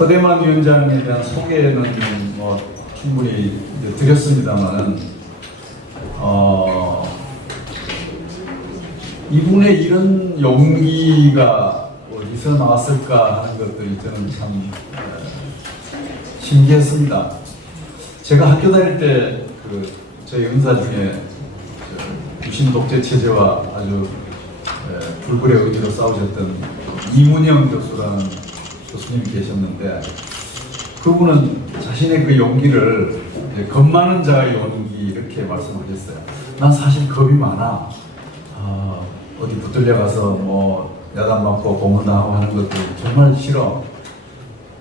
허대만 위원장에 대한 소개는 뭐 충분히 드렸습니다만은 이분의 이런 용기가 어디서 나왔을까 하는 것들이 저는 참 신기했습니다. 제가 학교 다닐 때 저희 은사 중에 유신 독재 체제와 아주 불굴의 의지로 싸우셨던 이문영 교수라는 교수님이 계셨는데, 그분은 자신의 그 용기를 겁 많은 자의 용기 이렇게 말씀하셨어요. 난 사실 겁이 많아. 어디 붙들려 가서 뭐 야단 맞고 고문당하고 하는 것도 정말 싫어.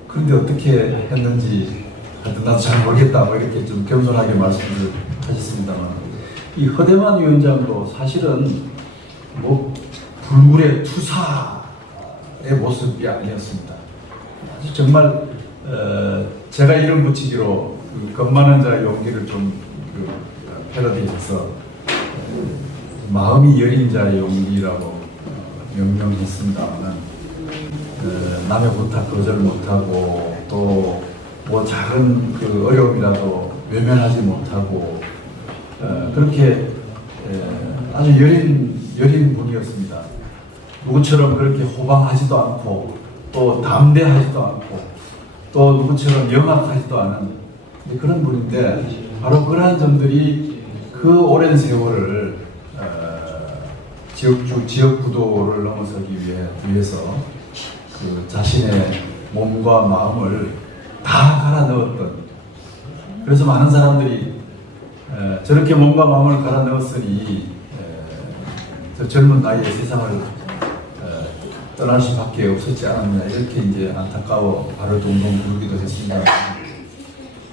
그런데 어떻게 했는지 하여튼 나도 잘 모르겠다, 뭐 이렇게 좀 겸손하게 말씀을 하셨습니다만, 이 허대만 위원장도 사실은 뭐 불굴의 투사의 모습이 아니었습니다. 아주 정말 제가 이름 붙이기로 겁 많은 자의 용기를 좀 패러디해서 마음이 여린 자의 용기라고 명명했습니다만, 남의 부탁 거절 못하고 또 뭐 작은 어려움이라도 외면하지 못하고 그렇게 아주 여린 분이었습니다. 누구처럼 그렇게 호방하지도 않고 또 담대하지도 않고 또 누구처럼 영악하지도 않은 그런 분인데, 바로 그러한 점들이 그 오랜 세월을 지역 구도를 넘어서기 위해서 자신의 몸과 마음을 다 갈아 넣었던, 그래서 많은 사람들이 저렇게 몸과 마음을 갈아 넣었으니 저 젊은 나이에 세상을 떠날 수밖에 없었지 않았나, 이렇게 이제 안타까워 발을 동동 구르기도 했습니다.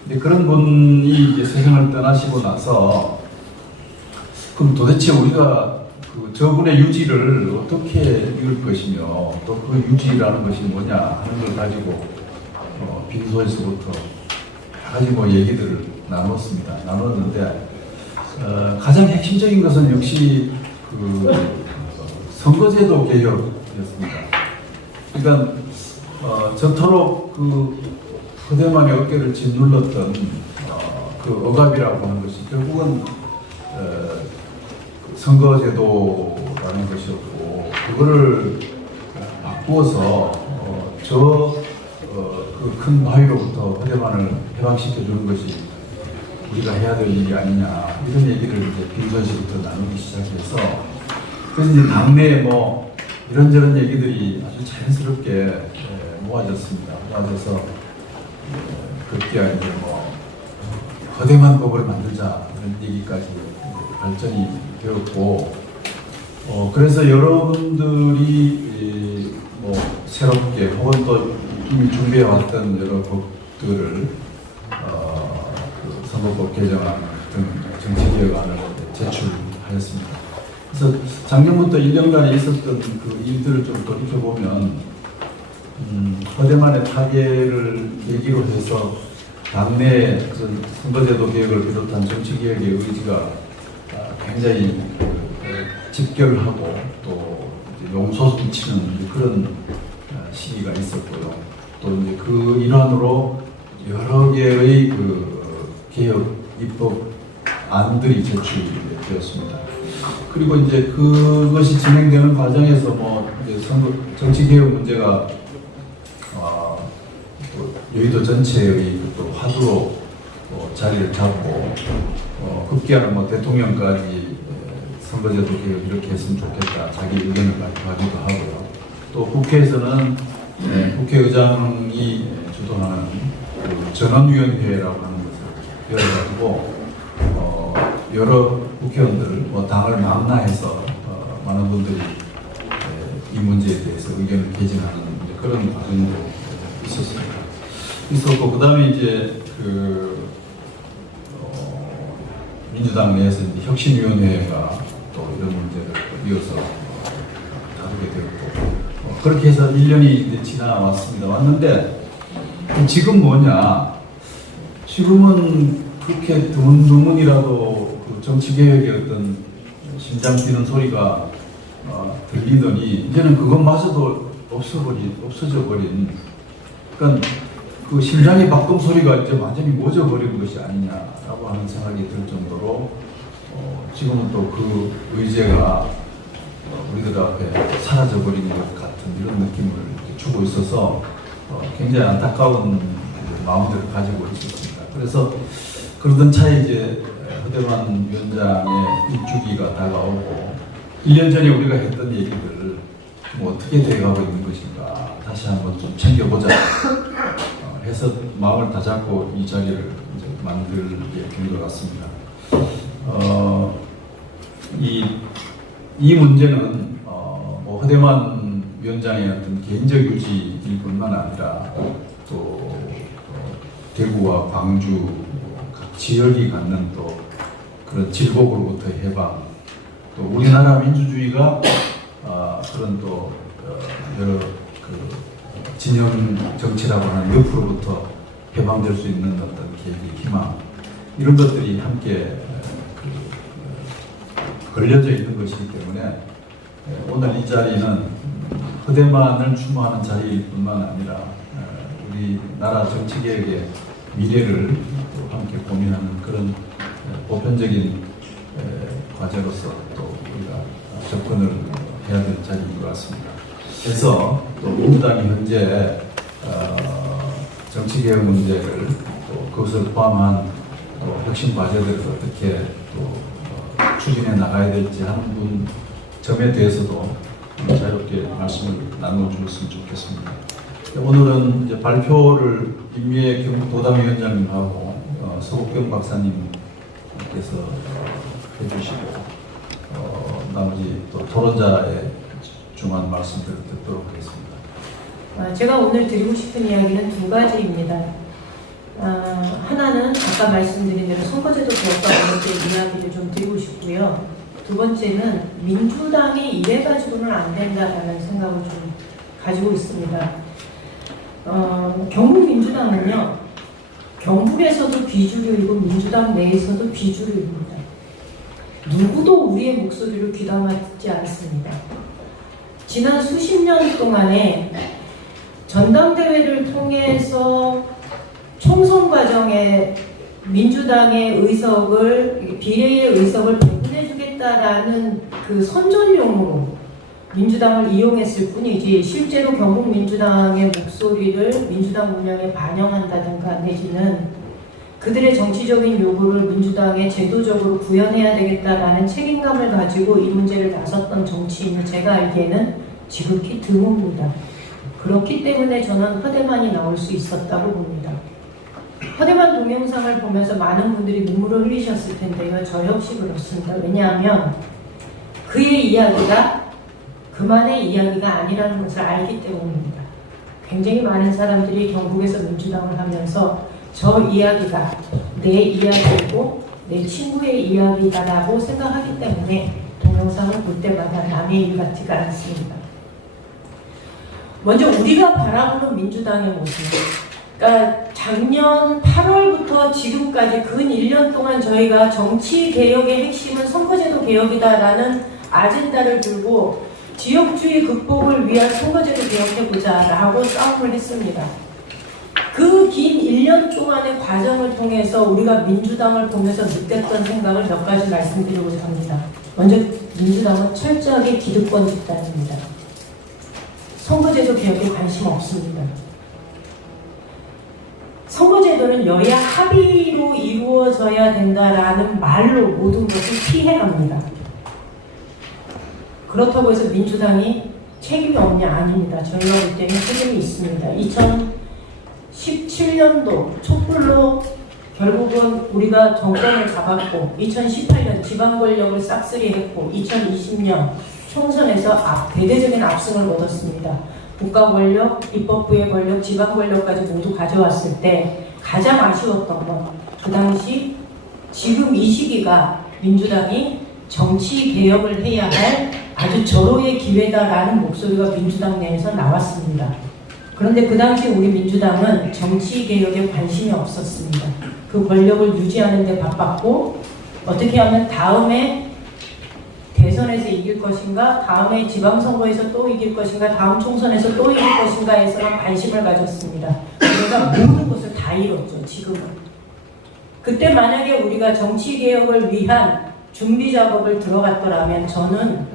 근데 그런 분이 이제 세상을 떠나시고 나서, 그럼 도대체 우리가 저분의 유지를 어떻게 이룰 것이며 또 그 유지라는 것이 뭐냐 하는 걸 가지고 빈소에서부터 여러 가지 얘기들을 나눴는데, 가장 핵심적인 것은 역시 선거제도 개혁이었습니다. 그러니까 저토록 허대만의 어깨를 짓눌렀던 그 억압이라고 하는 것이 결국은 선거제도라는 것이었고, 그거를 바꾸어서 큰 바위로부터 허대만을 해방시켜주는 것이 우리가 해야 될 일이 아니냐, 이런 얘기를 이제 빈소에서부터 나누기 시작해서, 그래서 이제 당내에 이런저런 얘기들이 아주 자연스럽게 모아졌습니다. 모아져서 급기야 이제 허대만 법을 만들자 이런 얘기까지 발전이 되었고, 그래서 여러분들이 새롭게 혹은 또 이미 준비해왔던 여러 법들을 선거법 개정안 등 정치개혁안을 제출하였습니다. 그래서 작년부터 1년간에 있었던 그 일들을 좀 돌이켜보면, 허대만의 타계를 계기로 해서 당내 선거제도 개혁을 비롯한 정치개혁의 의지가 굉장히 집결하고 또 용솟구치는 그런 시기가 있었고요. 또 이제 그 일환으로 여러 개의 개혁 입법안들이 제출되었습니다. 그리고 이제 그것이 진행되는 과정에서 이제 정치개혁 문제가 여의도 전체의 또 화두로 자리를 잡고, 급기야는 대통령까지 선거제도 개혁 이렇게 했으면 좋겠다 자기 의견을 발표하기도 하고요. 또 국회에서는 국회의장이 주도하는 전원위원회라고 하는 것을 열어가지고 여러 국회의원들, 당을 망라해서 많은 분들이 이 문제에 대해서 의견을 개진하는 그런 과정도 있었습니다. 있었고, 그 다음에 이제 민주당 내에서 이제 혁신위원회가 또 이런 문제를 이어서 다루게 되었고, 그렇게 해서 1년이 이제 지나왔습니다. 왔는데 지금 뭐냐? 지금은 그렇게 드문드문이라도 정치개혁의 어떤 심장 뛰는 소리가 들리더니 이제는 그것마저도 없어져 버린. 그러니까 그 심장의 박동 소리가 이제 완전히 멎어버린 것이 아니냐라고 하는 생각이 들 정도로 지금은 또 그 의제가 우리들 앞에 사라져버린 것 같은 이런 느낌을 주고 있어서 굉장히 안타까운 마음들을 가지고 있었습니다. 그래서 그러던 차에 이제 허대만 위원장의 일주기가 다가오고 1년 전에 우리가 했던 얘기들을 좀 어떻게 돼가고 있는 것인가 다시 한번 좀 챙겨보자 해서 마음을 다잡고 이 자리를 이제 만들게 된 것 같습니다. 이 문제는 뭐 허대만 위원장의 어떤 개인적 유지일 뿐만 아니라 또 대구와 광주 각 지역이 갖는 또 그런 질곡으로부터 해방, 또 우리나라 민주주의가 그런 또 여러 그 진영 정치라고 하는 옆으로부터 해방될 수 있는 어떤 계기, 희망 이런 것들이 함께 걸려져 있는 것이기 때문에 오늘 이 자리는 허대만을 추모하는 자리일 뿐만 아니라 우리나라 정치개혁의 미래를 또 함께 고민하는 그런 보편적인 과제로서 또 우리가 접근을 해야 될 자리인 것 같습니다. 그래서 또 민주당이 현재 정치개혁 문제를 또 그것을 포함한 또 핵심 과제들을 어떻게 또 추진해 나가야 될지 하는 점에 대해서도 자유롭게 말씀을 나눠주셨으면 좋겠습니다. 오늘은 이제 발표를 임미애 경북도당위원장님하고 서국경 박사님께서 해주시고 나머지 또 토론자의 중한 말씀들을 듣도록 하겠습니다. 제가 오늘 드리고 싶은 이야기는 두 가지입니다. 하나는 아까 말씀드린 대로 선거제도 개혁과 관련된 이야기를 좀 드리고 싶고요. 두 번째는 민주당이 이래가지고는 안 된다라는 생각을 좀 가지고 있습니다. 경북민주당은요, 경북에서도 비주류이고 민주당 내에서도 비주류입니다. 누구도 우리의 목소리를 귀담아 듣지 않습니다. 지난 수십 년 동안에 전당대회를 통해서 총선 과정에 민주당의 의석을, 비례의 의석을 배분해주겠다라는 그 선전용으로 민주당을 이용했을 뿐이지 실제로 경북민주당의 목소리를 민주당 운영에 반영한다든가 내지는 그들의 정치적인 요구를 민주당에 제도적으로 구현해야 되겠다라는 책임감을 가지고 이 문제를 나섰던 정치인은 제가 알기에는 지극히 드뭅니다. 그렇기 때문에 저는 허대만이 나올 수 있었다고 봅니다. 허대만 동영상을 보면서 많은 분들이 눈물을 흘리셨을 텐데요. 저 역시 그렇습니다. 왜냐하면 그의 이야기가 그만의 이야기가 아니라는 것을 알기 때문입니다. 굉장히 많은 사람들이 경북에서 민주당을 하면서 저 이야기가 내 이야기이고 내 친구의 이야기다라고 생각하기 때문에 동영상을 볼 때마다 남의 일 같지가 않습니다. 먼저 우리가 바라보는 민주당의 모습, 그러니까 작년 8월부터 지금까지 근 1년 동안 저희가 정치개혁의 핵심은 선거제도 개혁이다라는 아젠다를 들고 지역주의 극복을 위한 선거제도 개혁해보자 라고 싸움을 했습니다. 그 긴 1년 동안의 과정을 통해서 우리가 민주당을 보면서 느꼈던 생각을 몇 가지 말씀드리고자 합니다. 먼저 민주당은 철저하게 기득권 집단입니다. 선거제도 개혁에 관심 없습니다. 선거제도는 여야 합의로 이루어져야 된다라는 말로 모든 것을 피해갑니다. 그렇다고 해서 민주당이 책임이 없냐? 아닙니다. 저희가 볼 때는 책임이 있습니다. 2017년도 촛불로 결국은 우리가 정권을 잡았고 2018년 지방 권력을 싹쓸이했고 2020년 총선에서 대대적인 압승을 얻었습니다. 국가 권력, 입법부의 권력, 지방 권력까지 모두 가져왔을 때 가장 아쉬웠던 건 그 당시 지금 이 시기가 민주당이 정치 개혁을 해야 할 아주 절호의 기회다라는 목소리가 민주당 내에서 나왔습니다. 그런데 그 당시 우리 민주당은 정치 개혁에 관심이 없었습니다. 그 권력을 유지하는 데 바빴고 어떻게 하면 다음에 대선에서 이길 것인가, 다음에 지방선거에서 또 이길 것인가, 다음 총선에서 또 이길 것인가에서만 관심을 가졌습니다. 그리고 저희가 모든 것을 다 이뤘죠. 지금은. 그때 만약에 우리가 정치개혁을 위한 준비 작업을 들어갔더라면 저는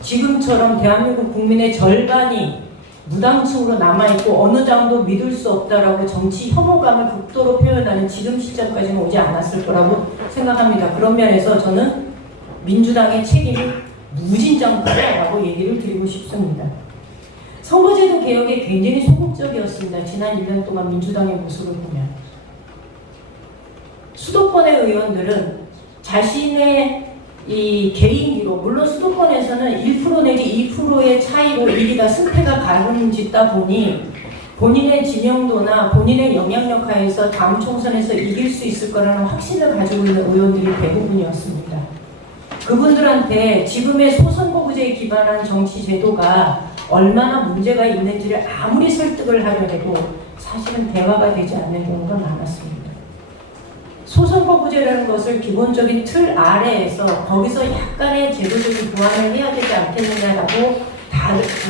지금처럼 대한민국 국민의 절반이 무당층으로 남아있고 어느 정도 믿을 수 없다라고 정치 혐오감을 극도로 표현하는 지금 시점까지는 오지 않았을 거라고 생각합니다. 그런 면에서 저는 민주당의 책임이 무진장하다라고 얘기를 드리고 싶습니다. 선거제도 개혁에 굉장히 소극적이었습니다. 지난 1년 동안 민주당의 모습을 보면. 수도권의 의원들은 자신의 이 개인기로, 물론 수도권에서는 1% 내지 2%의 차이로 1위가 승패가 가름짓다 보니 본인의 지명도나 본인의 영향력 하에서 다음 총선에서 이길 수 있을 거라는 확신을 가지고 있는 의원들이 대부분이었습니다. 그분들한테 지금의 소선거구제에 기반한 정치 제도가 얼마나 문제가 있는지를 아무리 설득을 하려 해도 사실은 대화가 되지 않는 경우가 많았습니다. 소선거구제라는 것을 기본적인 틀 아래에서 거기서 약간의 제도적인 보완을 해야 되지 않겠느냐라고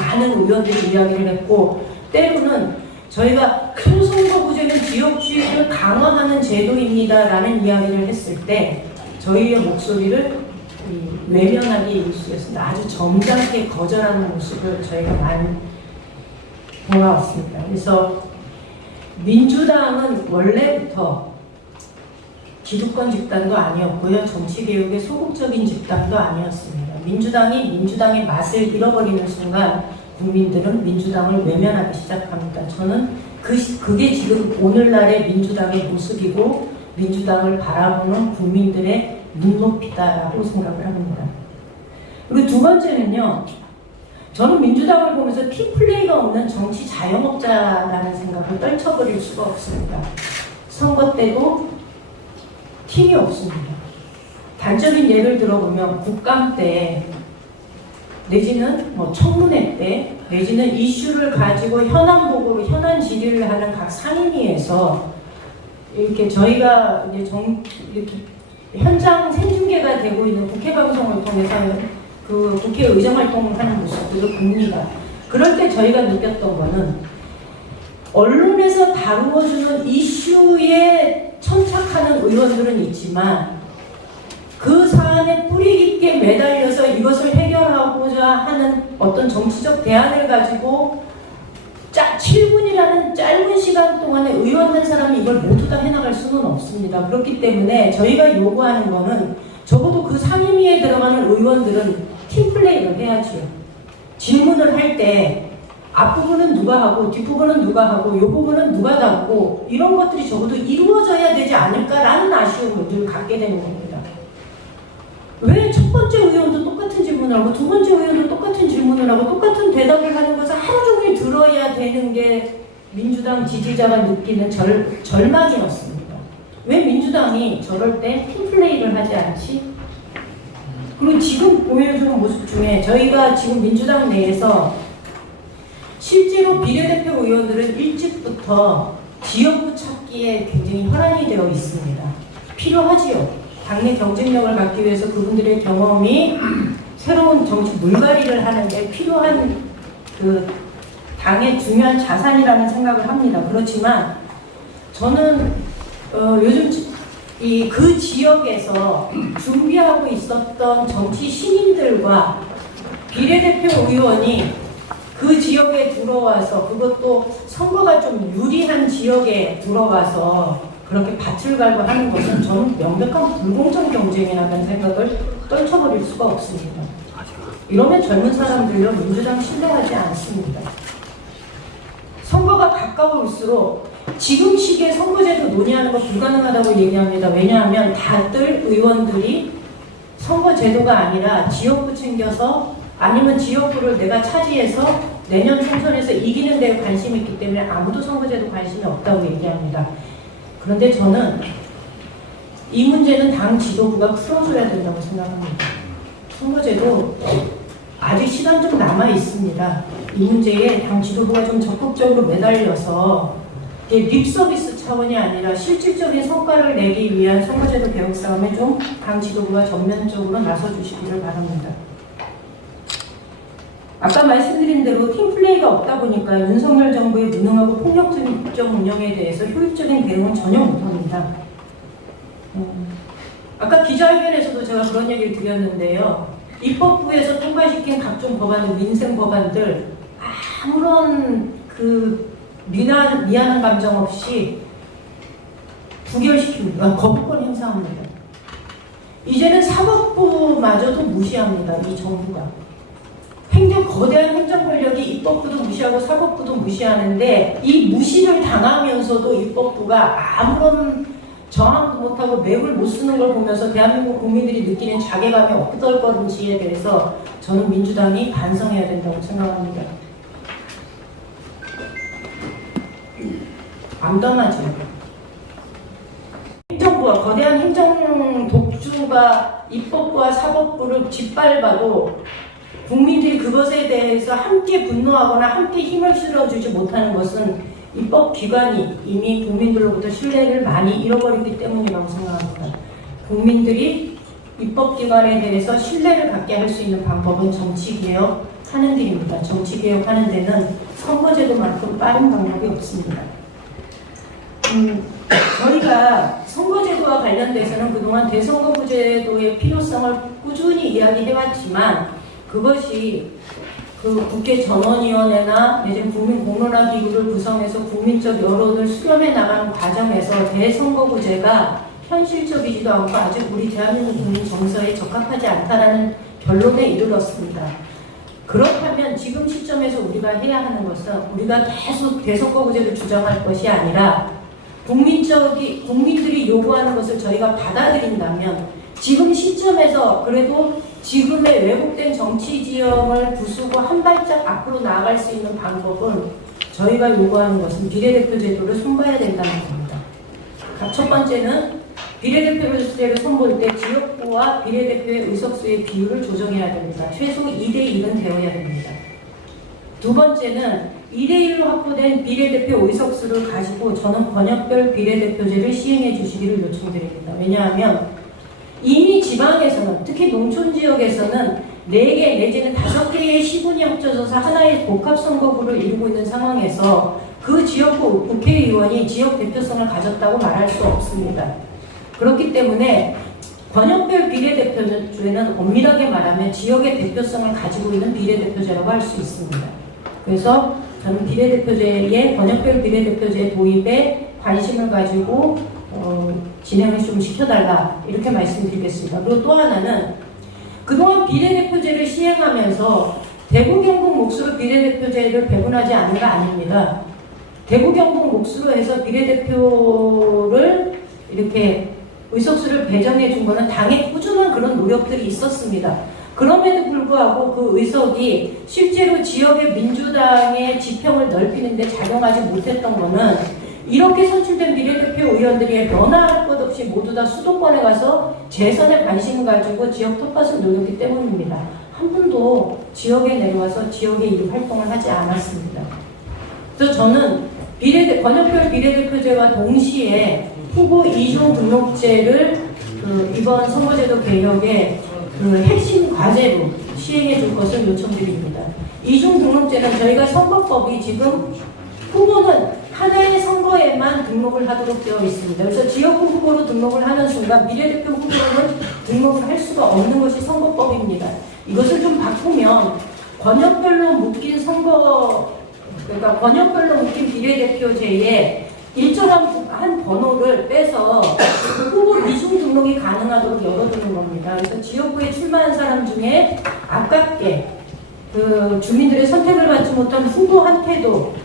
많은 의원들이 이야기를 했고, 때로는 저희가 소선거구제는 지역주의를 강화하는 제도입니다라는 이야기를 했을 때 저희의 목소리를 외면하기 일쑤였습니다. 아주 점잖게 거절하는 모습을 저희가 많이 보아왔습니다. 그래서 민주당은 원래부터 기득권 집단도 아니었고요. 정치개혁의 소극적인 집단도 아니었습니다. 민주당이 민주당의 맛을 잃어버리는 순간 국민들은 민주당을 외면하기 시작합니다. 저는 그게 지금 오늘날의 민주당의 모습이고 민주당을 바라보는 국민들의 눈높이다라고 생각을 합니다. 그리고 두 번째는요. 저는 민주당을 보면서 팀플레이가 없는 정치 자영업자라는 생각을 떨쳐버릴 수가 없습니다. 선거 때도 팀이 없습니다. 단적인 예를 들어보면 국감 때 내지는 청문회 때 내지는 이슈를 가지고 현안 보고로 현안 질의를 하는 각 상임위에서 이렇게 저희가 이제 이렇게 현장 생중계가 되고 있는 국회 방송을 통해서 그 국회 의정 활동을 하는 모습들을 봅니다. 그럴 때 저희가 느꼈던 거는 언론에서 다루어주는 이슈에 천착하는 의원들은 있지만 그 사안에 뿌리 깊게 매달려서 이것을 해결하고자 하는 어떤 정치적 대안을 가지고 7분이라는 짧은 시간 동안에 의원 한 사람이 이걸 모두 다 해나갈 수는 없습니다. 그렇기 때문에 저희가 요구하는 거는 적어도 그 상임위에 들어가는 의원들은 팀플레이를 해야지요. 질문을 할 때 앞부분은 누가 하고 뒷부분은 누가 하고 이 부분은 누가 다루고 이런 것들이 적어도 이루어져야 되지 않을까라는 아쉬움을 늘 갖게 되는 겁니다. 왜 첫 번째 의원도 똑같은 질문을 하고 두 번째 의원도 똑같은 질문을 하고 똑같은 대답을 하는 것을 하루 종일 들어야 되는 게 민주당 지지자가 느끼는 절망이었습니다. 왜 민주당이 저럴 때 팀플레이를 하지 않지? 그리고 지금 보여주는 모습 중에 저희가 지금 민주당 내에서 실제로 비례대표 의원들은 일찍부터 지역구 찾기에 굉장히 혈안이 되어 있습니다. 필요하지요. 당내 경쟁력을 갖기 위해서 그분들의 경험이 새로운 정치 물갈이를 하는 게 필요한 그 당의 중요한 자산이라는 생각을 합니다. 그렇지만 저는 요즘 그 지역에서 준비하고 있었던 정치 신인들과 비례대표 의원이 그 지역에 들어와서 그것도 선거가 좀 유리한 지역에 들어와서 그렇게 밭을 갈고 하는 것은 저는 명백한 불공정 경쟁이라는 생각을 떨쳐버릴 수가 없습니다. 이러면 젊은 사람들요 민주당 신뢰하지 않습니다. 선거가 가까울수록 지금 시기에 선거제도 논의하는 거 불가능하다고 얘기합니다. 왜냐하면 다들 의원들이 선거제도가 아니라 지역구 챙겨서 아니면 지역구를 내가 차지해서 내년 총선에서 이기는 데 관심이 있기 때문에 아무도 선거제도 관심이 없다고 얘기합니다. 그런데 저는 이 문제는 당 지도부가 풀어줘야 된다고 생각합니다. 선거제도 아직 시간 좀 남아 있습니다. 이 문제에 당 지도부가 좀 적극적으로 매달려서 립서비스 차원이 아니라 실질적인 성과를 내기 위한 선거제도 개혁 싸움에 좀 당 지도부가 전면적으로 나서주시기를 바랍니다. 아까 말씀드린 대로 팀플레이가 없다 보니까 윤석열 정부의 무능하고 폭력적 운영에 대해서 효율적인 대응은 전혀 못합니다. 아까 기자회견에서도 제가 그런 얘기를 드렸는데요. 입법부에서 통과시킨 각종 법안들, 민생 법안들 아무런 미안한 감정 없이 부결시킵니다. 거부권 행사합니다. 이제는 사법부마저도 무시합니다. 이 정부가. 거대한 행정 권력이 입법부도 무시하고 사법부도 무시하는데 이 무시를 당하면서도 입법부가 아무런 저항도 못하고 맥을 못 쓰는 걸 보면서 대한민국 국민들이 느끼는 자괴감이 어떨 건지에 대해서 저는 민주당이 반성해야 된다고 생각합니다. 암담하죠. 행정부와 거대한 행정 독주가 입법부와 사법부를 짓밟아도 국민들이 그것에 대해서 함께 분노하거나 함께 힘을 실어주지 못하는 것은 입법기관이 이미 국민들로부터 신뢰를 많이 잃어버렸기 때문이라고 생각합니다. 국민들이 입법기관에 대해서 신뢰를 갖게 할 수 있는 방법은 정치개혁하는 길입니다. 정치개혁하는 데는 선거제도만큼 빠른 방법이 없습니다. 저희가 선거제도와 관련돼서는 그동안 대선거구제도의 필요성을 꾸준히 이야기해왔지만 그것이 국회 전원위원회나 내지 국민공론화기구를 구성해서 국민적 여론을 수렴해 나가는 과정에서 대선거구제가 현실적이지도 않고 아직 우리 대한민국 국민 정서에 적합하지 않다라는 결론에 이르렀습니다. 그렇다면 지금 시점에서 우리가 해야 하는 것은 우리가 계속 대선거구제를 주장할 것이 아니라 국민들이 요구하는 것을 저희가 받아들인다면 지금 시점에서 그래도 지금의 왜곡된 정치 지형을 부수고 한 발짝 앞으로 나아갈 수 있는 방법은 저희가 요구하는 것은 비례대표제도를 손봐야 된다는 겁니다. 첫 번째는 비례대표제를 손볼 때 지역구와 비례대표의 의석수의 비율을 조정해야 됩니다. 최소 2대1은 되어야 됩니다. 두 번째는 2대1로 확보된 비례대표 의석수를 가지고 저는 권역별 비례대표제를 시행해 주시기를 요청드립니다. 왜냐하면 이미 지방에서는 특히 농촌지역에서는 4개 내지는 5개의 시군이 합쳐져서 하나의 복합선거구를 이루고 있는 상황에서 그 지역구 국회의원이 지역 대표성을 가졌다고 말할 수 없습니다. 그렇기 때문에 권역별 비례대표제는 엄밀하게 말하면 지역의 대표성을 가지고 있는 비례대표제라고 할 수 있습니다. 그래서 저는 비례대표제의 권역별 비례대표제 도입에 관심을 가지고 진행을 좀 시켜달라 이렇게 말씀드리겠습니다. 그리고 또 하나는 그동안 비례대표제를 시행하면서 대구 경북 몫으로 비례대표제를 배분하지 않은 거 아닙니다. 대구 경북 몫으로 해서 비례대표를 이렇게 의석수를 배정해 준 거는 당의 꾸준한 그런 노력들이 있었습니다. 그럼에도 불구하고 그 의석이 실제로 지역의 민주당의 지평을 넓히는데 작용하지 못했던 거는 이렇게 선출된 비례대표 의원들이 면하할 것 없이 모두 다 수도권에 가서 재선에 관심을 가지고 지역 텃밭을 노렸기 때문입니다. 한 분도 지역에 내려와서 지역의 일 활동을 하지 않았습니다. 그래서 저는 권역별 비례대표제와 동시에 후보 이중 등록제를 이번 선거제도 개혁의 핵심 과제로 시행해 줄 것을 요청드립니다. 이중 등록제는 저희가 선거법이 지금 후보는 하나의 선거에만 등록을 하도록 되어 있습니다. 그래서 지역구 후보로 등록을 하는 순간 비례대표 후보로는 등록을 할 수가 없는 것이 선거법입니다. 이것을 좀 바꾸면 권역별로 묶인 그러니까 권역별로 묶인 비례대표제에 일정한 한 번호를 빼서 후보 이중 등록이 가능하도록 열어두는 겁니다. 그래서 지역구에 출마한 사람 중에 아깝게 주민들의 선택을 받지 못한 후보한테도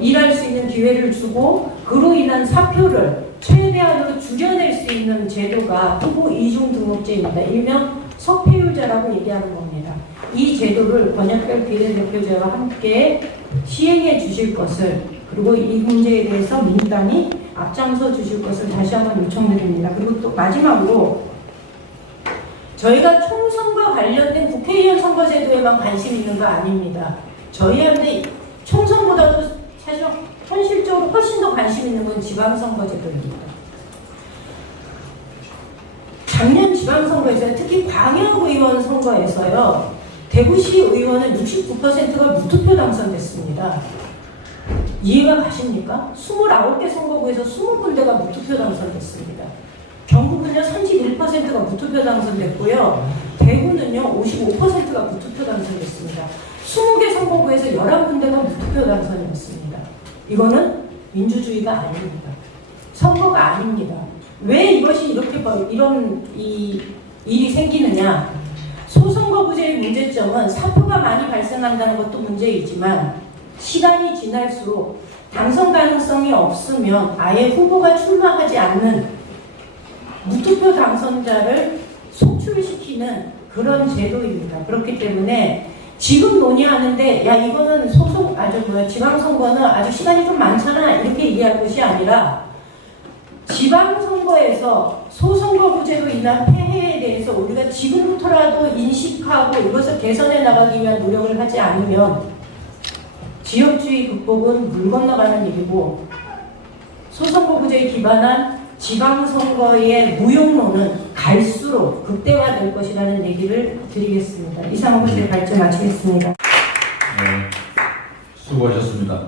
일할 수 있는 기회를 주고 그로 인한 사표를 최대한으로 줄여낼 수 있는 제도가 후보 이중 등록제입니다. 일명 석패율제라고 얘기하는 겁니다. 이 제도를 권역별 비례대표제와 함께 시행해 주실 것을 그리고 이 문제에 대해서 민주당이 앞장서 주실 것을 다시 한번 요청드립니다. 그리고 또 마지막으로 저희가 총선과 관련된 국회의원 선거제도에만 관심 있는 거 아닙니다. 저희한테 총선보다도 사실 현실적으로 훨씬 더 관심 있는 건 지방선거제도입니다. 작년 지방선거에서 특히 광역의원 선거에서요. 대구시 의원은 69%가 무투표 당선됐습니다. 이해가 가십니까? 29개 선거구에서 20군데가 무투표 당선됐습니다. 경북은요 31%가 무투표 당선됐고요. 대구는요 55%가 무투표 당선됐습니다. 20개 선거구에서 11군데가 무투표 당선이었습니다. 이거는 민주주의가 아닙니다. 선거가 아닙니다. 왜 이것이 이렇게 이런 일이 생기느냐? 소선거구제의 문제점은 사표가 많이 발생한다는 것도 문제이지만 시간이 지날수록 당선 가능성이 없으면 아예 후보가 출마하지 않는 무투표 당선자를 속출시키는 그런 제도입니다. 그렇기 때문에 지금 논의하는데 야 이거는 지방선거는 아주 시간이 좀 많잖아 이렇게 얘기할 것이 아니라 지방선거에서 소선거구제로 인한 폐해에 대해서 우리가 지금부터라도 인식하고 이것을 개선해 나가기 위한 노력을 하지 않으면 지역주의 극복은 물 건너가는 일이고 소선거구제에 기반한 지방선거의 무용론은 갈수록 극대화될 것이라는 얘기를 드리겠습니다. 이상으로 제 발제 마치겠습니다. 네, 수고하셨습니다.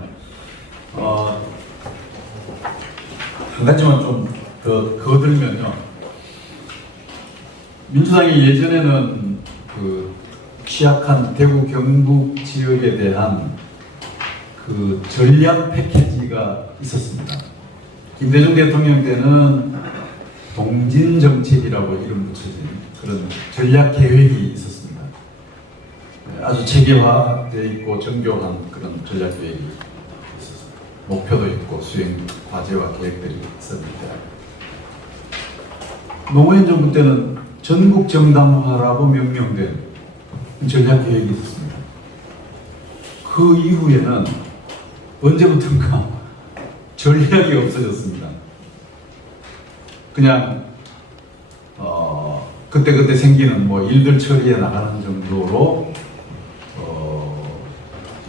한 가지만 좀 더 거들면요. 민주당이 예전에는 그 취약한 대구 경북 지역에 대한 그 전략 패키지가 있었습니다. 김대중 대통령 때는 동진정책이라고 이름 붙여진 그런 전략 계획이 있었습니다. 아주 체계화되어 있고 정교한 그런 전략 계획이 있었습니다. 목표도 있고 수행 과제와 계획들이 있었는데 노무현 정부 때는 전국 정당화라고 명명된 전략 계획이 있었습니다. 그 이후에는 언제부턴가 전략이 없어졌습니다. 그냥 그때그때 생기는 뭐 일들 처리해 나가는 정도로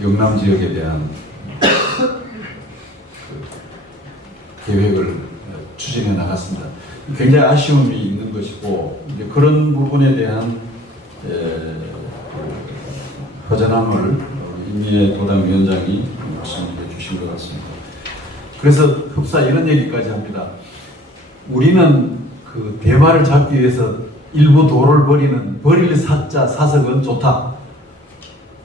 영남 지역에 대한 그 계획을 추진해 나갔습니다. 굉장히 아쉬움이 있는 것이고 이제 그런 부분에 대한 허전함을 임미애 도당위원장이 말씀해 주신 것 같습니다. 그래서 흡사 이런 얘기까지 합니다. 우리는 그 대화를 잡기 위해서 일부 도를 버릴 사자 사석은 좋다.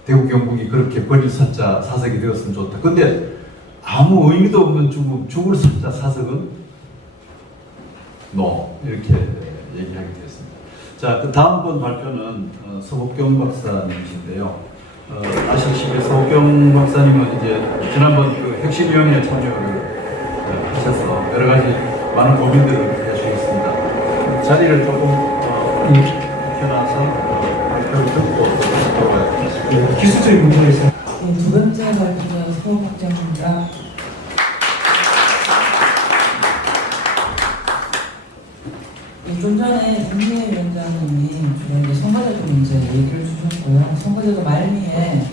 대구 경북이 그렇게 버릴 사자 사석이 되었으면 좋다. 근데 아무 의미도 없는 죽을 사자 사석은 이렇게 얘기하게 되었습니다. 자, 그 다음번 발표는 서복경 박사님이신데요. 아시다시피 서복경 박사님은 이제 지난번 그 핵심위원회에 참여를 하셔서 여러 가지 많은 고민들을 해주셨습니다. 자리를 조금 펴놔서 발표를 듣고 돌아가겠습니다. 기술적인 부분에 있어서 두 번째 발표자 서복경입니다. 좀 전에 임미애 위원장님이 주로 이제 선거제도 문제 얘기를 주셨고요. 선거제도 말미에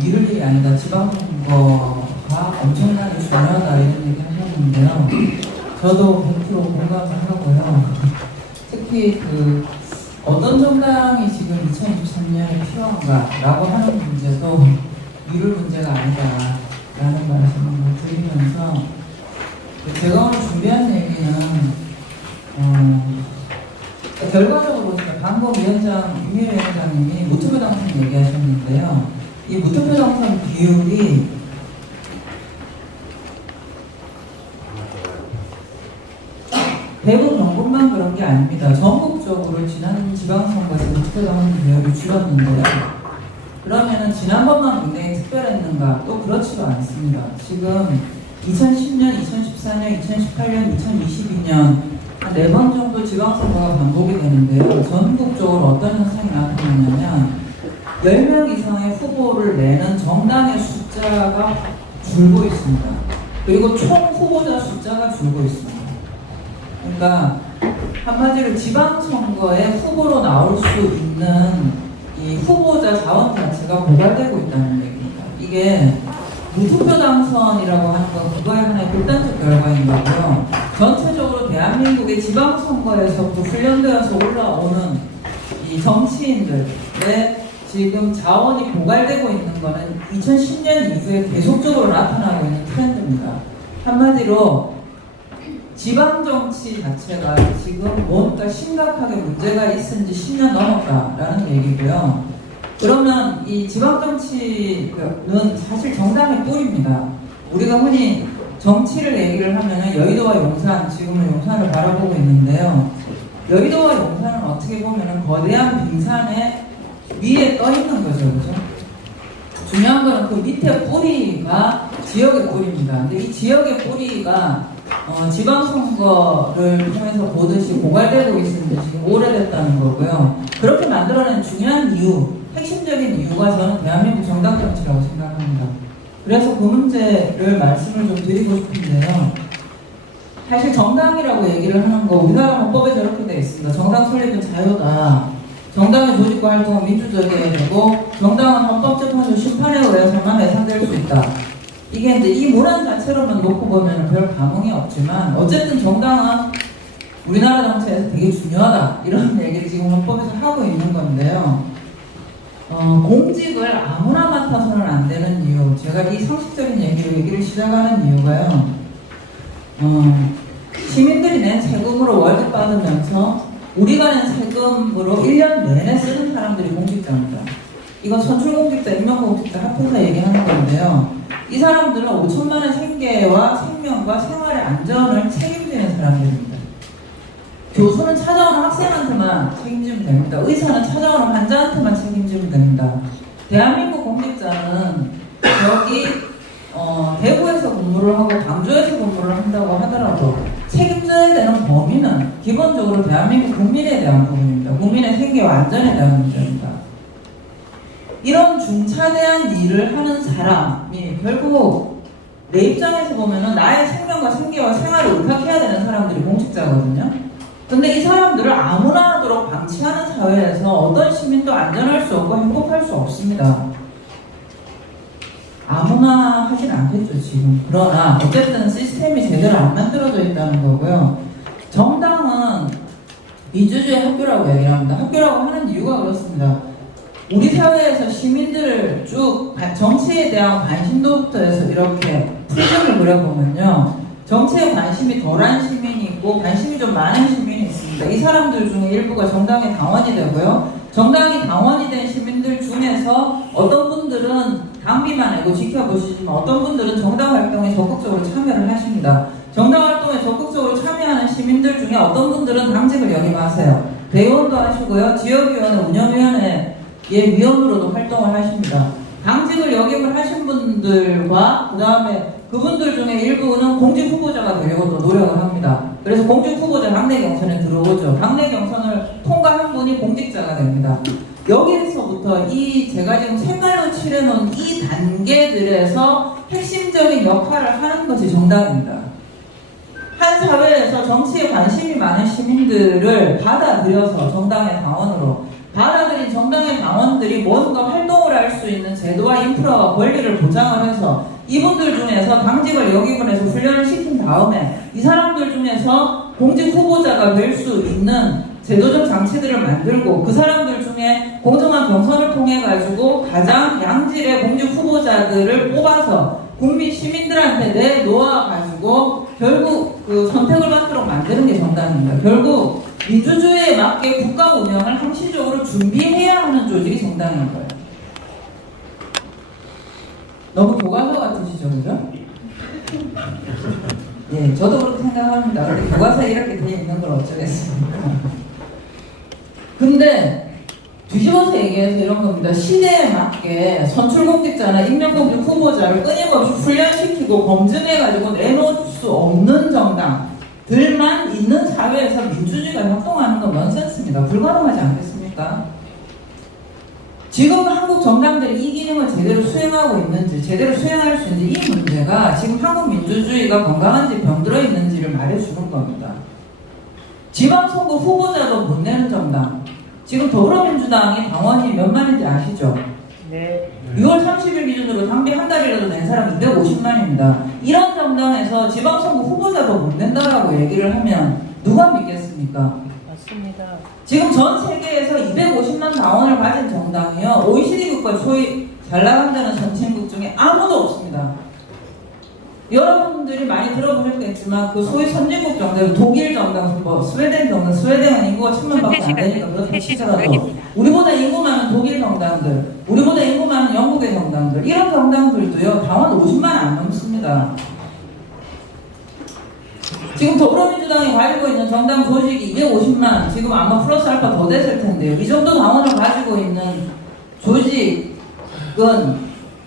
미룰 일이 아니다. 지방선거가 엄청나게 중요하다 이런 얘기 하셨는데요. 저도 100% 공감을 하고요. 특히 어떤 정당이 지금 2023년에 필요한가라고 하는 문제도 미룰 문제가 아니다라는 말씀을 드리면서 제가 오늘 준비한 얘기는 결과적으로 보니까 방금 임미애 위원장님이 무투표 당선 얘기하셨는데요. 이 무투표 당선 비율이 대구 경북만 그런 게 아닙니다. 전국적으로 지난 지방선거에서 무투표 당선 비율이 줄었는데요. 그러면은 지난번만 굉장히 특별했는가? 또 그렇지도 않습니다. 지금 2010년, 2014년, 2018년, 2022년 한 4번 정도 지방선거가 반복이 되는데요. 전국적으로 어떤 현상이 나타나냐면 10명 이상의 후보를 내는 정당의 숫자가 줄고 있습니다. 그리고 총 후보자 숫자가 줄고 있습니다. 그러니까 한마디로 지방선거에 후보로 나올 수 있는 이 후보자 자원 자체가 고갈되고 있다는 얘기입니다. 이게 무투표 당선이라고 하는 건 그거의 하나의 극단적 결과인 거고요. 전체적으로 대한민국의 지방선거에서부터 훈련되어서 올라오는 이 정치인들의 지금 자원이 고갈되고 있는 거는 2010년 이후에 계속적으로 나타나고 있는 트렌드입니다. 한마디로 지방정치 자체가 지금 뭔가 심각하게 문제가 있은 지 10년 넘었다라는 얘기고요. 그러면 이 지방정치는 사실 정당의 뿌리입니다. 우리가 흔히 정치를 얘기를 하면 여의도와 용산, 지금은 용산을 바라보고 있는데요. 여의도와 용산은 어떻게 보면 거대한 빙산의 위에 떠 있는 거죠, 그죠? 중요한 거는 그 밑에 뿌리가 지역의 뿌리입니다. 근데 이 지역의 뿌리가 지방선거를 통해서 보듯이 고갈되고 있는데 지금 오래됐다는 거고요. 그렇게 만들어낸 중요한 이유, 핵심적인 이유가 저는 대한민국 정당 정치라고 생각합니다. 그래서 그 문제를 말씀을 좀 드리고 싶은데요. 사실 정당이라고 얘기를 하는 거 우리나라 헌법에 저렇게 되어 있습니다. 정당 설립은 자유다. 정당의 조직과 활동은 민주적이어야 되고 정당은 헌법재판소 심판에 의해서만 예상될 수 있다. 이게 이제 이 문안 자체로만 놓고 보면 별 감흥이 없지만 어쨌든 정당은 우리나라 정치에서 되게 중요하다. 이런 얘기를 지금 헌법에서 하고 있는 건데요. 공직을 아무나 맡아서는 안 되는 이유, 제가 이 상식적인 얘기를 시작하는 이유가요. 시민들이 낸 세금으로 월급 받으면서 우리가 낸 세금으로 1년 내내 쓰는 사람들이 공직자입니다. 이건 선출공직자, 임명공직자 합해서 얘기하는 건데요. 이 사람들은 5천만 원 생계와 생명과 생활의 안전을 책임지는 사람들입니다. 교수는 찾아오는 학생한테만 책임지면 됩니다. 의사는 찾아오는 환자한테만 책임지면 됩니다. 대한민국 공직자는 여기 대구에서 근무를 하고 광주에서 근무를 한다고 하더라도 책임져야 되는 범위는 기본적으로 대한민국 국민에 대한 부분입니다. 국민의 생계와 안전에 대한 문제입니다. 이런 중차대한 일을 하는 사람이 결국 내 입장에서 보면은 나의 생명과 생계와 생활을 의탁해야 되는 사람들이 공직자거든요. 근데 이 사람들을 아무나 하도록 방치하는 사회에서 어떤 시민도 안전할 수 없고 행복할 수 없습니다. 아무나 하진 않겠죠, 지금. 그러나 어쨌든 시스템이 제대로 안 만들어져 있다는 거고요. 정당은 민주주의 학교라고 얘기를 합니다. 학교라고 하는 이유가 그렇습니다. 우리 사회에서 시민들을 쭉 정치에 대한 관심도부터 해서 이렇게 프리즘을 그려보면요. 정치에 관심이 덜한 시민이 있고 관심이 좀 많은 시민이 있습니다. 이 사람들 중에 일부가 정당의 당원이 되고요. 정당이 당원이 된 시민들 중에서 어떤 분들은 당비만 알고 지켜보시지만 어떤 분들은 정당 활동에 적극적으로 참여를 하십니다. 정당 활동에 적극적으로 참여하는 시민들 중에 어떤 분들은 당직을 역임하세요. 대의원도 하시고요. 지역위원회, 운영위원회의 위원으로도 활동을 하십니다. 당직을 역임을 하신 분들과 그 다음에 그분들 중에 일부는 공직 후보자가 되려고 또 노력을 합니다. 그래서 공직 후보자 당내 경선에 들어오죠. 당내 경선을 통과한 분이 공직자가 됩니다. 여기에서부터 제가 지금 색깔로 칠해놓은 이 단계들에서 핵심적인 역할을 하는 것이 정당입니다. 한 사회에서 정치에 관심이 많은 시민들을 받아들여서 정당의 당원으로 받아들인 정당의 당원들이 뭔가 활동을 할 수 있는 제도와 인프라와 권리를 보장을 해서 이분들 중에서 당직을 역임을 해서 훈련을 시킨 다음에 이 사람들 중에서 공직 후보자가 될 수 있는 제도적 장치들을 만들고 그 사람들 중에 공정한 경선을 통해 가지고 가장 양질의 공직 후보자들을 뽑아서 국민 시민들한테 내놓아 가지고 결국 그 선택을 받도록 만드는 게 정당입니다. 결국 민주주의에 맞게 국가 운영을 항시적으로 준비해야 하는 조직이 정당인 거예요. 너무 교과서 같으시죠, 그죠? 예, 저도 그렇게 생각합니다. 근데 교과서에 이렇게 돼 있는 걸 어쩌겠습니까? 근데 뒤집어서 얘기해서 이런 겁니다. 시대에 맞게 선출공직자나 임명공직 후보자를 끊임없이 훈련시키고 검증해가지고 내놓을 수 없는 정당들만 있는 사회에서 민주주의가 협동하는 건 넌센스입니다. 불가능하지 않겠습니까? 지금 한국 정당들이 이 기능을 제대로 수행하고 있는지, 제대로 수행할 수 있는지 이 문제가 지금 한국 민주주의가 건강한지 병들어 있는지를 말해주는 겁니다. 지방선거 후보자도 못 내는 정당. 지금 더불어민주당이 당원이 몇 만인지 아시죠? 네. 6월 30일 기준으로 당비 한 달이라도 낸 사람 250만입니다. 이런 정당에서 지방선거 후보자도 못 낸다라고 얘기를 하면 누가 믿겠습니까? 맞습니다. 지금 전 세계에서 250만 당원을 가진 정당이요. OECD 국가 소위 잘 나간다는 선진국 중에 아무도 없습니다. 여러분들이 많이 들어보셨겠지만 그 소위 선진국 정당, 독일 정당, 뭐 스웨덴 정당, 스웨덴은 인구가 1000만밖에 안 되니까 그렇다 치더라도 우리보다 인구 많은 독일 정당들, 우리보다 인구 많은 영국의 정당들, 이런 정당들도요 당원 50만 안 넘습니다. 지금 더불어민주당이 가지고 있는 정당 조직이 250만, 지금 아마 플러스 알파 더 됐을 텐데요. 이 정도 당원을 가지고 있는 조직은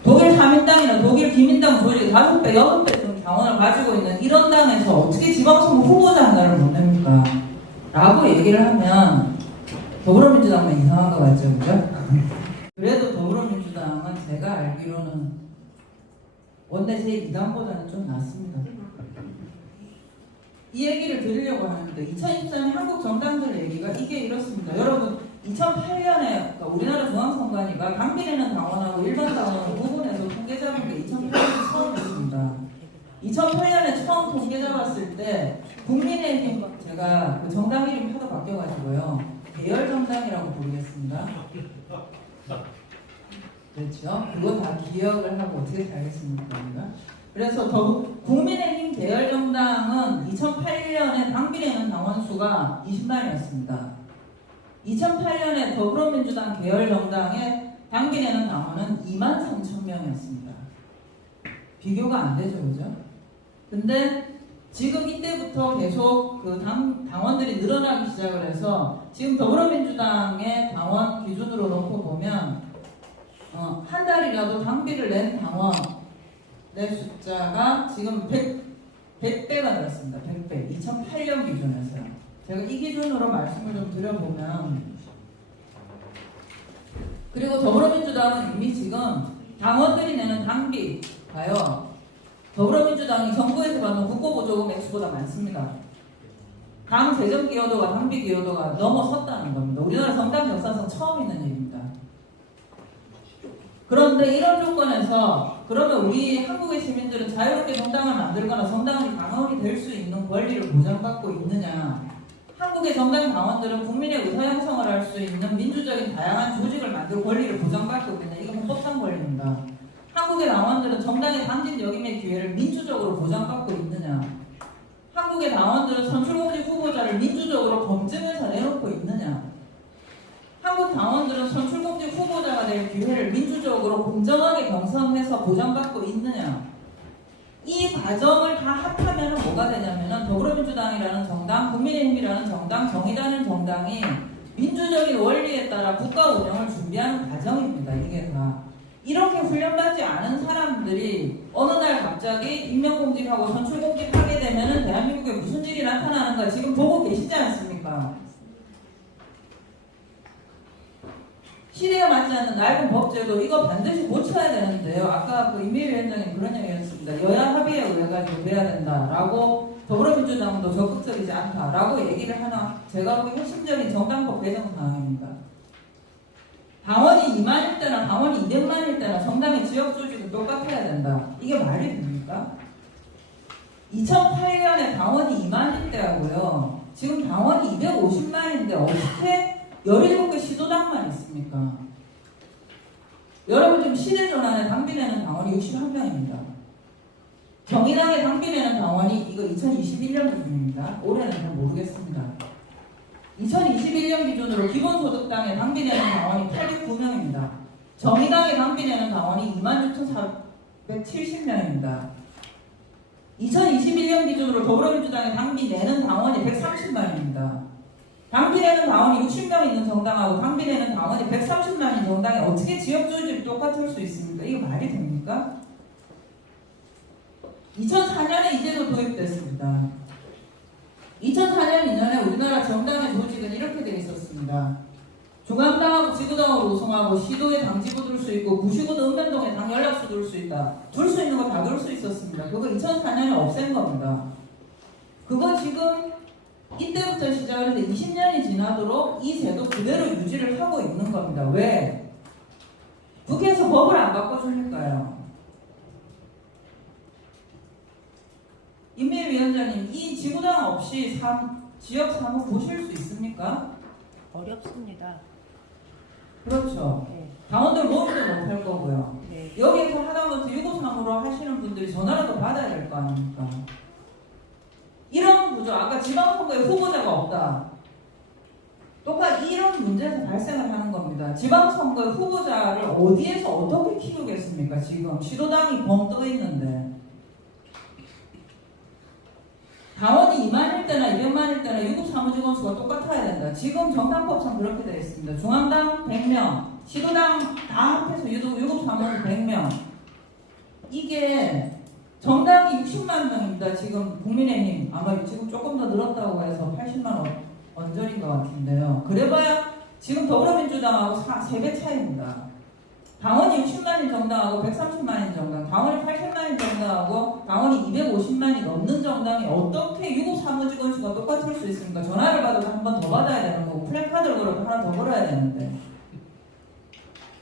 독일 3인당이나 독일 기민당 조직이 5배, 6배 좀 당원을 가지고 있는 이런 당에서 어떻게 지방선거 후보자 하나를 못 냅니까? 라고 얘기를 하면 더불어민주당만 이상한 것 같죠, 그죠? 그래도 더불어민주당은 제가 알기로는 원내 제2당보다는 좀 낫습니다. 이 얘기를 드리려고 하는데 2024년 한국 정당들 얘기가 이게 이렇습니다. 여러분 2008년에 우리나라 중앙선관위가 당비례는 당원하고 일반 당원을 구분해서 통계 잡은 게 2008년에 처음이었습니다. 2008년에 처음 통계 잡았을 때 국민의힘, 제가 그 정당 이름이 하도 바뀌어가지고요 계열 정당이라고 부르겠습니다. 그렇죠? 그거 다 기억을 하고 어떻게 살겠습니까? 우리가? 그래서 국민의힘 계열 정당은 2008년에 당비례는 당원 수가 20만이었습니다. 2008년에 더불어민주당 계열 정당의 당비례는 당원은 2만 3천 명이었습니다. 비교가 안 되죠, 그죠? 근데 지금 이때부터 계속 그 당원들이 늘어나기 시작을 해서 지금 더불어민주당의 당원 기준으로 놓고 보면 한 달이라도 당비를 낸 당원 내 숫자가 지금 100배가 늘었습니다. 100배. 2008년 기준에서요. 제가 이 기준으로 말씀을 좀 드려보면, 그리고 더불어민주당은 이미 지금 당원들이 내는 당비가요, 더불어민주당이 정부에서 받는 국고보조금 액수보다 많습니다. 당 재정 기여도가 당비 기여도가 넘어섰다는 겁니다. 우리나라 정당 역사상 처음 있는 일입니다. 그런데 이런 조건에서 그러면 우리 한국의 시민들은 자유롭게 정당을 만들거나 정당이 당원이 될 수 있는 권리를 보장받고 있느냐? 한국의 정당 당원들은 국민의 의사 형성을 할 수 있는 민주적인 다양한 조직을 만들 권리를 보장받고 있느냐? 이건 헌법상 권리입니다. 한국의 당원들은 정당의 당진 역임의 기회를 민주적으로 보장받고 있느냐? 한국의 당원들은 선출공직 후보자를 민주적으로 검증해서 내놓고 있느냐? 한국 당원들은 선출공직 후보자가 될 기회를 민주적으로 공정하게 경선해서 보장받고 있느냐? 이 과정을 다 합하면 뭐가 되냐면은 더불어민주당이라는 정당, 국민의힘이라는 정당, 정의당이라는 정당이 민주적인 원리에 따라 국가 운영을 준비하는 과정입니다. 이게 다. 이렇게 훈련받지 않은 사람들이 어느 날 갑자기 임명공직하고 선출공직하게 되면은 대한민국에 무슨 일이 나타나는가 지금 보고 계시지 않습니까? 시대에 맞지 않는 낡은 법제도 이거 반드시 고쳐야 되는데요. 아까 그 임미애 위원장님 그런 얘기였습니다. 여야 합의에 의해 가지고 돼야 된다라고 더불어민주당도 적극적이지 않다라고 얘기를 하나 제가 보기 핵심적인 정당법 개정 사항입니다. 당원이 2만일 때나 당원이 200만일 때나 정당의 지역 조직은 똑같아야 된다. 이게 말이 됩니까? 2008년에 당원이 2만일 때하고요. 지금 당원이 250만인데 어떻게 17개 시도당만 있습니까? 여러분 지금 시대전환에 당비내는 당원이 61명입니다. 정의당의 당비내는 당원이 이거 2021년 기준입니다. 올해는 잘 모르겠습니다. 2021년 기준으로 기본소득당의 당비내는 당원이 809명입니다. 정의당의 당비내는 당원이 26,470명입니다. 2021년 기준으로 더불어민주당의 당비내는 당원이 130만입니다. 당비내는 당원이 60명 있는 정당하고 당비내는 당원이 130만인 정당에 어떻게 지역조직이 똑같을 수 있습니까? 이거 말이 됩니까? 2004년에 이 제도 도입됐습니다. 2004년 이전에 우리나라 정당의 조직은 이렇게 되어 있었습니다. 중앙당하고 지구당으로 우승하고 시도에 당지부 둘 수 있고 구시군 읍면동에 당 연락소 둘 수 있다. 둘 수 있는 거 다 둘 수 있었습니다. 그거 2004년에 없앤 겁니다. 그거 지금 이때부터 시작을 해서 20년이 지나도록 이 제도 그대로 유지를 하고 있는 겁니다. 왜? 국회에서 법을 안 바꿔주니까요. 임미애 위원장님, 이 지구당 없이 지역 사무 보실 수 있습니까? 어렵습니다. 그렇죠. 네. 당원들 모임도 못할 거고요. 네. 여기에서 하다못해 유고사무로 하시는 분들이 전화라도 받아야 될 거 아닙니까? 이런 구조, 아까 지방선거에 후보자가 없다. 똑같이 이런 문제에서 발생을 하는 겁니다. 지방선거의 후보자를 어디에서 어떻게 키우겠습니까? 지금 시도당이 벙 떠 있는데. 당원이 2만일 때나 200만일 때나 유급사무직원 수가 똑같아야 된다. 지금 정당법상 그렇게 되어 있습니다. 중앙당 100명, 시도당 다 합해서 유급사무직 100명. 이게 정당이 60만 명입니다. 지금 국민의힘 아마 지금 조금 더 늘었다고 해서 80만 언저리인 것 같은데요. 그래봐야 지금 더불어민주당하고 3배 차이입니다. 당원이 60만인 정당하고 130만인 정당, 당원이 80만인 정당하고 당원이 250만이 넘는 정당이 어떻게 유급사무직원 수가 똑같을 수 있습니까? 전화를 받아도 한 번 더 받아야 되는 거고 플래카드를 걸어도 하나 더 걸어야 되는데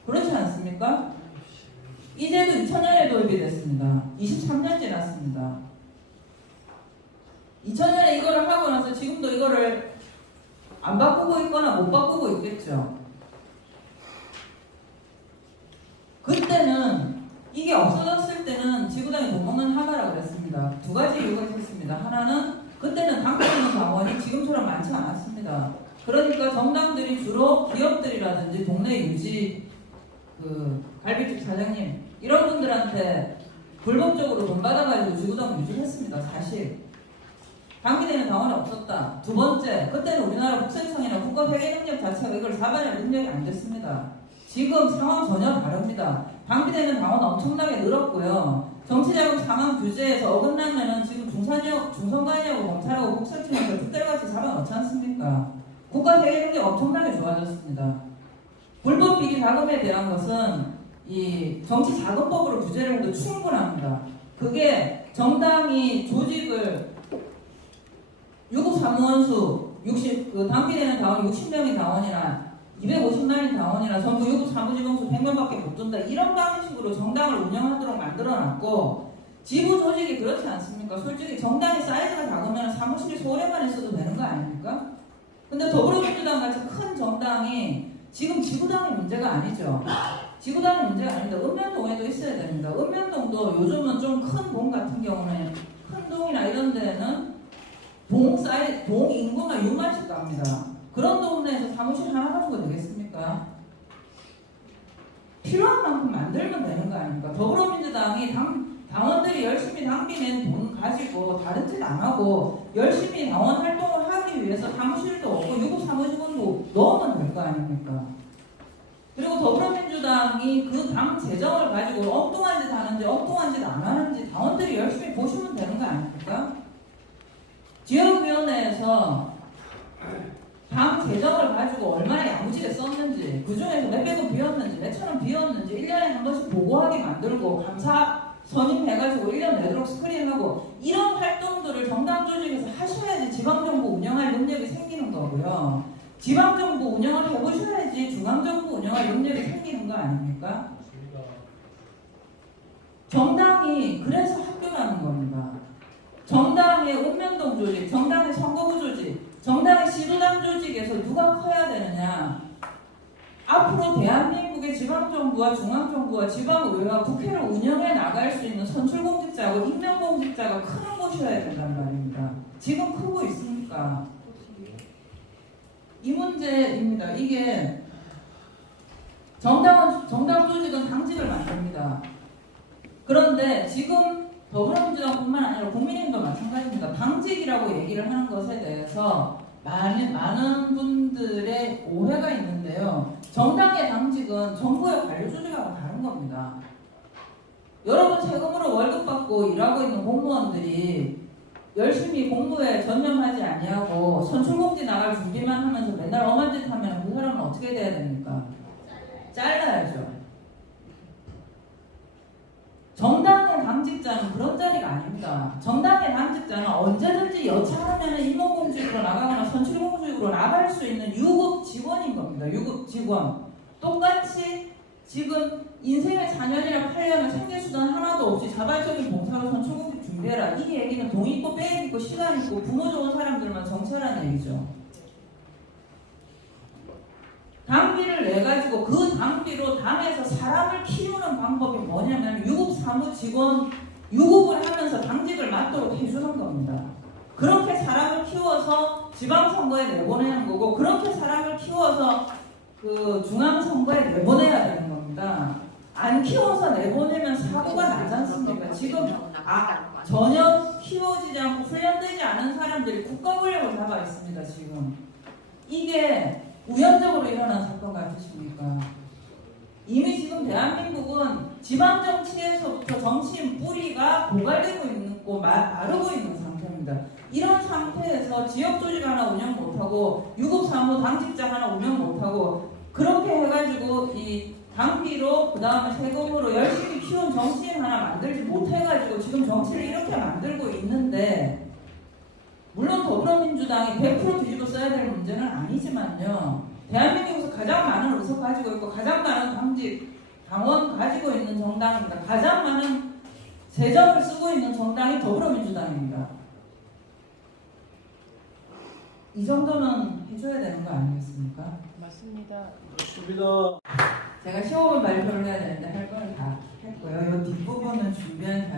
그렇지 않습니까? 이제도 2000년에 도입이 됐습니다. 23년 지났습니다. 2000년에 이거를 하고 나서 지금도 이거를 안 바꾸고 있거나 못 바꾸고 있겠죠. 그때는 이게 없어졌을 때는 지구당이 못 먹는 하마라 그랬습니다. 두 가지 이유가 있었습니다. 하나는 그때는 당권 있는 당원이 지금처럼 많지 않았습니다. 그러니까 정당들이 주로 기업들이라든지 동네 유지 갈비집 사장님 이런 분들한테 불법적으로 돈 받아가지고 지구당 유지했습니다. 사실 당기되는 당원이 없었다. 두 번째, 그때는 우리나라 국세청이나 국가회계능력 자체가 이걸 사반할 능력이 안 됐습니다. 지금 상황 전혀 다릅니다. 당비되는 당원 엄청나게 늘었고요. 정치자금 상황 규제에서 어긋나면은 지금 중선관위하고 검찰하고 국세청에서 특별같이 잡아놓지 않습니까? 국가회계능력 엄청나게 좋아졌습니다. 불법 비리 자금에 대한 것은 이 정치자금법으로 규제를 해도 충분합니다. 그게 정당이 조직을 유급사무원 수 60, 당비되는 당원 60명의 당원이나 250만인 당원이나 전부 유급사무직원수 100명밖에 못 둔다. 이런 방식으로 정당을 운영하도록 만들어놨고 지부 조직이 그렇지 않습니까? 솔직히 정당의 사이즈가 작으면 사무실이 서울에만 있어도 되는 거 아닙니까? 근데 더불어민주당 같이 큰 정당이 지금 지구당의 문제가 아니죠. 지구당의 문제가 아닙니다. 읍면동에도 있어야 됩니다. 읍면동도 요즘은 좀 큰 동 같은 경우는 큰 동이나 이런 데는 동 인구가 6만씩 갑니다. 그런 동네에서 사무실 하나 가지고 되겠습니까? 필요한 만큼 만들면 되는 거 아닙니까? 더불어민주당이 당원들이 열심히 당비낸 돈 가지고 다른 짓 안 하고 열심히 당원 활동을 하기 위해서 사무실도 없고 유급사무직원도 넣으면 될 거 아닙니까? 그리고 더불어민주당이 그 당 재정을 가지고 엉뚱한 짓 하는지 엉뚱한 짓 안 하는지 당원들이 열심히 보시면 되는 거 아닙니까? 지역위원회에서 당 재정을 가지고 얼마나 야무지게 썼는지 그 중에서 몇백원 비웠는지 몇천원 비웠는지 1년에 한 번씩 보고하게 만들고 감사 선임해가지고 1년 내도록 스크린하고 이런 활동들을 정당 조직에서 하셔야지 지방정부 운영할 능력이 생기는 거고요. 지방정부 운영을 해보셔야지 중앙정부 운영할 능력이 생기는 거 아닙니까? 정당이 그래서 학교라는 겁니다. 정당의 읍면동 조직, 정당의 선거구 조직, 정당의 시도당 조직에서 누가 커야 되느냐. 앞으로 대한민국의 지방정부와 중앙정부와 지방의회와 국회를 운영해 나갈 수 있는 선출공직자하고 임명공직자가 크는 곳이어야 된단 말입니다. 지금 크고 있습니까? 이 문제입니다. 이게 정당 조직은 당직을 만듭니다. 그런데 지금 더불어민주당뿐만 아니라 국민의힘도 마찬가지입니다. 당직이라고 얘기를 하는 것에 대해서 많은 분들의 오해가 있는데요. 정당의 당직은 정부의 관료 조직하고 다른 겁니다. 여러분 세금으로 월급 받고 일하고 있는 공무원들이 열심히 공부에 전념하지 아니하고 선출공지 나갈 준비만 하면서 맨날 엄한 짓 하면 그 사람은 어떻게 돼야 됩니까? 잘라야죠. 정당의 당직자는 그런 자리가 아닙니다. 정당의 당직자는 언제든지 여차하면 임원공직으로 나가거나 선출공직으로 나갈 수 있는 유급 직원인 겁니다. 유급 직원. 똑같이 지금 인생의 4년이나 8년을 생계수단 하나도 없이 자발적인 봉사로 선출공직 준비해라. 이 얘기는 돈 있고 빽 있고 시간 있고 부모 좋은 사람들만 정치하라는 얘기죠. 당비를 내가지고 그 당비로 당에서 사람을 키우는 방법이 뭐냐면 유급 사무직원 유급을 하면서 당직을 맡도록 해주는 겁니다. 그렇게 사람을 키워서 지방선거에 내보내는 거고 그렇게 사람을 키워서 그 중앙선거에 내보내야 되는 겁니다. 안 키워서 내보내면 사고가 나지 않습니까? 지금 전혀 키워지지 않고 훈련되지 않은 사람들이 국가권력을 잡아 있습니다. 지금 이게 우연적으로 일어난 사건 같으십니까? 이미 지금 대한민국은 지방정치에서부터 정치인 뿌리가 고갈되고 있고 마르고 있는 상태입니다. 이런 상태에서 지역조직 하나 운영 못하고 유급사무 당직자 하나 운영 못하고 그렇게 해가지고 이 당비로 그 다음에 세금으로 열심히 키운 정치인 하나 만들지 못해가지고 지금 정치를 이렇게 만들고 있는데 물론 더불어민주당이 100% 뒤집어 써야 될 문제는 아니지만요. 대한민국에서 가장 많은 의석 가지고 있고 가장 많은 당직, 당원 가지고 있는 정당입니다. 가장 많은 재정을 쓰고 있는 정당이 더불어민주당입니다. 이 정도는 해줘야 되는 거 아니겠습니까? 맞습니다. 맞습니다. 제가 15분 발표를 해야 되는데 할 걸 다 했고요. 이 뒷부분은 준비한